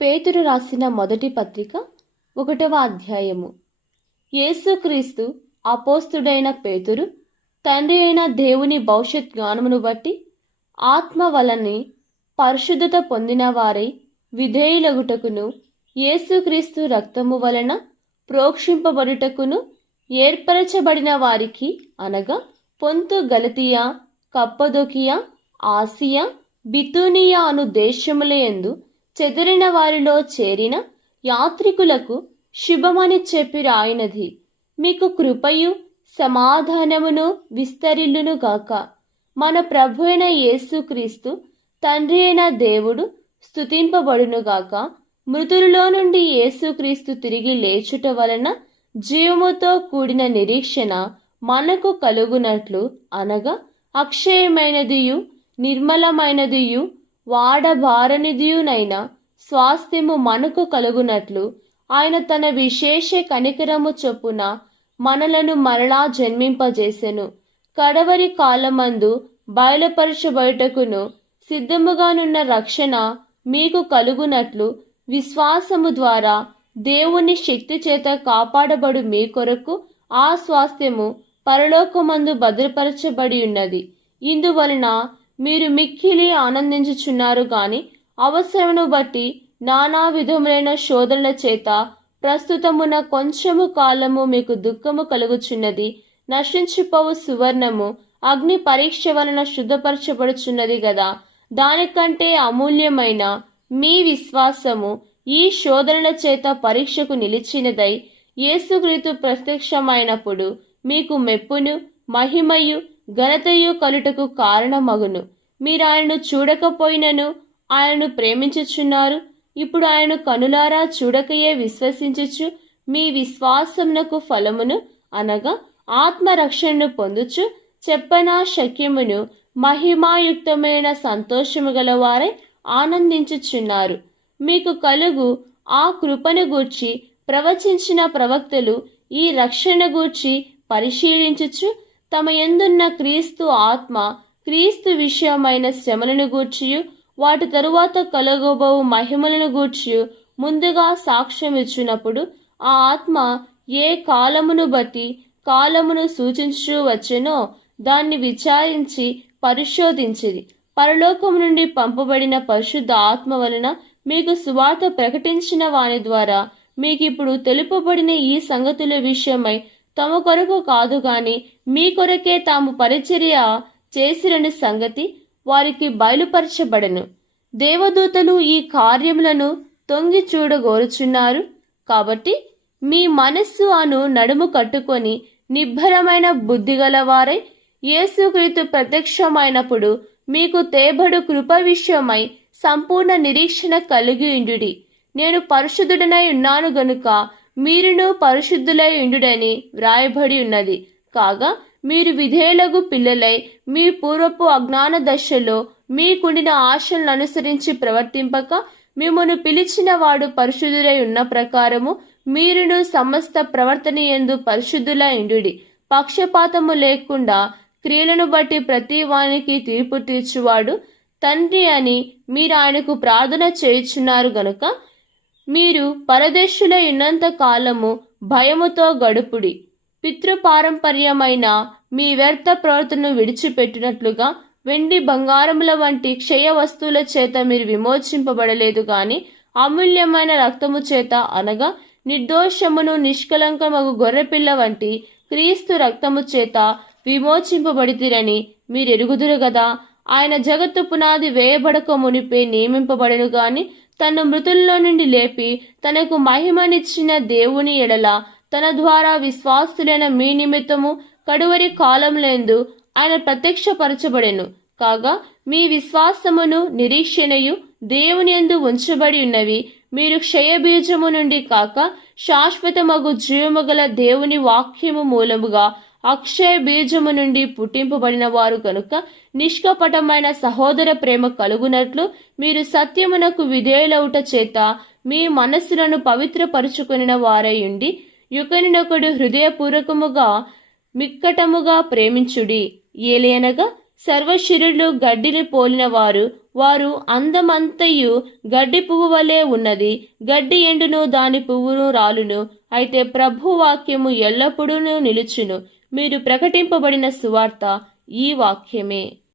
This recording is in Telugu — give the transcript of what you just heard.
పేతురు రాసిన మొదటి పత్రిక ఒకటవ అధ్యాయము. యేసుక్రీస్తు అపోస్తుడైన పేతురు తండ్రి అయిన దేవుని భవిష్యత్ జ్ఞానమును బట్టి ఆత్మ వలని పరిశుద్ధత పొందిన వారై విధేయులగుటకును యేసుక్రీస్తు రక్తము వలన ప్రోక్షింపబడుటకును ఏర్పరచబడిన వారికి అనగా పొంతు గలతియా కప్పదొకియా ఆసియా బితూనియా అను దేశములయందు చెదిరిన వారిలో చేరిన యాత్రికులకు శుభమని చెప్పి రాయినది. మీకు కృపయు సమాధానమును విస్తరిల్లును గాక. మన ప్రభు అయిన యేసుక్రీస్తు తండ్రి అయిన దేవుడు స్థుతింపబడునుగాక మృతులలో నుండి యేసుక్రీస్తు తిరిగి లేచుట వలన జీవముతో కూడిన నిరీక్షణ మనకు కలుగునట్లు అనగా అక్షయమైనదియు నిర్మలమైనదియు వాడబారనిదియునైన స్వాస్థ్యము మనకు కలుగునట్లు ఆయన తన విశేష కనికరము చొప్పున మనలను మరలా జన్మింపజేసెను. కడవరి కాలమందు బయలుపరచబడుటకును సిద్ధముగానున్న రక్షణ మీకు కలుగునట్లు విశ్వాసము ద్వారా దేవుని శక్తి చేత కాపాడబడు మీ కొరకు ఆ స్వాస్థ్యము పరలోకమందు భద్రపరచబడి ఉన్నది. ఇందువలన మీరు మిక్కిలి ఆనందించుచున్నారు గాని అవసరమును బట్టి నానా విధములైన శోధనల చేత ప్రస్తుతమున కొంచెము కాలము మీకు దుఃఖము కలుగుచున్నది నశించిపోవు సువర్ణము అగ్ని పరీక్ష వలన శుద్ధపరచబడుచున్నది గదా. దానికంటే అమూల్యమైన మీ విశ్వాసము ఈ శోధనల చేత పరీక్షకు నిలిచినదై యేసుక్రీతు ప్రత్యక్షమైనప్పుడు మీకు మెప్పును మహిమయు ఘనతయు కలుటకు కారణమగును. మీరు ఆయనను చూడకపోయినను ఆయనను ప్రేమించుచున్నారు. ఇప్పుడు ఆయన కనులారా చూడకయే విశ్వసించచ్చు మీ విశ్వాసమునకు ఫలమును అనగా ఆత్మరక్షణను పొందుచు చెప్పనా శక్యమును మహిమాయుక్తమైన సంతోషము గలవారై ఆనందించుచున్నారు. మీకు కలుగు ఆ కృపను గూర్చి ప్రవచించిన ప్రవక్తలు ఈ రక్షణ గూర్చి పరిశీలించుచు తమ ఎందున్న క్రీస్తు ఆత్మ క్రీస్తు విషయమైన శ్రమలను గూర్చియు వాటి తరువాత కలగబోవు మహిమలను గూర్చియు ముందుగా సాక్ష్యం ఇచ్చినప్పుడు ఆ ఆత్మ ఏ కాలమును బట్టి కాలమును సూచించు వచ్చెనో దాన్ని విచారించి పరిశోధించేది పరలోకం నుండి పంపబడిన పరిశుద్ధ ఆత్మ వలన మీకు సువార్త ప్రకటించిన వాని ద్వారా మీకు ఇప్పుడు తెలుపబడిన ఈ సంగతుల విషయమై తమ కొరకు కాదు గాని మీ కొరకే తాము పరిచర్య చేసిరని సంగతి వారికి బయలుపరచబడను. దేవదూతలు ఈ కార్యములను తొంగి చూడగోరుచున్నారు. కాబట్టి మీ మనస్సు అను నడుము కట్టుకొని నిబ్బరమైన బుద్ధి గలవారై యేసుక్రీస్తు ప్రత్యక్షమైనప్పుడు మీకు తేబడు కృప విషయమై సంపూర్ణ నిరీక్షణ కలిగి ఉండుడి. నేను పరిశుద్ధుడనై ఉన్నాను గనుక మీరును పరిశుద్ధులై ఉండుడని వ్రాయబడి ఉన్నది. కాగా మీరు విధేయులకు పిల్లలై మీ పూర్వపు అజ్ఞాన దశలో మీకుండిన ఆశలను అనుసరించి ప్రవర్తింపక మిమ్మను పిలిచిన వాడు పరిశుద్ధులై ఉన్న ప్రకారము మీరును సమస్త ప్రవర్తన ఎందు పరిశుద్ధులై ఉండుడి. పక్షపాతము లేకుండా క్రియలను బట్టి ప్రతి వానికి తీర్పు తీర్చువాడు తండ్రి అని మీరు ఆయనకు ప్రార్థన చేయుచున్నారు గనుక మీరు పరదేశుల ఉన్నంత కాలము భయముతో గడుపుడి. పితృపారంపర్యమైన మీ వ్యర్థ ప్రవర్తనను విడిచిపెట్టినట్లుగా వెండి బంగారముల వంటి క్షయ వస్తువుల చేత మీరు విమోచింపబడలేదు గాని అమూల్యమైన రక్తము చేత అనగా నిర్దోషమును నిష్కలంకమగు గొర్రెపిల్ల వంటి క్రీస్తు రక్తము చేత విమోచింపబడితిరని మీరు ఎరుగుదురు గదా? ఆయన జగత్తు పునాది వేయబడక మునిపే నియమింపబడను గాని తను మృతుల్లో నుండి లేపి తనకు మహిమనిచ్చిన దేవుని ఎడల తన ద్వారా విశ్వాసులైన మీ నిమిత్తము కడువరి కాలంలేందు ఆయన ప్రత్యక్షపరచబడెను. కాగా మీ విశ్వాసమును నిరీక్షణయు దేవుని యందు ఉంచబడి ఉన్నవి. మీరు క్షయబీజము నుండి కాక శాశ్వతమగు జీవము గల దేవుని వాక్యము మూలముగా అక్షయ బీజము నుండి పుట్టింపబడిన వారు కనుక నిష్కపటమైన సహోదర ప్రేమ కలుగునట్లు మీరు సత్యమునకు విధేయులవుట చేత మీ మనస్సులను పవిత్రపరుచుకుని వారై యుకనినొకడు హృదయపూర్వకముగా మిక్కటముగా ప్రేమించుడి. ఏలేనగా సర్వశిరులు గడ్డిని పోలిన వారు వారు అందమంతయు గడ్డి పువ్వు వలె ఉన్నది. గడ్డి ఎండును దాని పువ్వును రాలును. అయితే ప్రభు వాక్యము ఎల్లప్పుడూ నిలుచును. మీరు ప్రకటింపబడిన సువార్త ఈ వాక్యమే.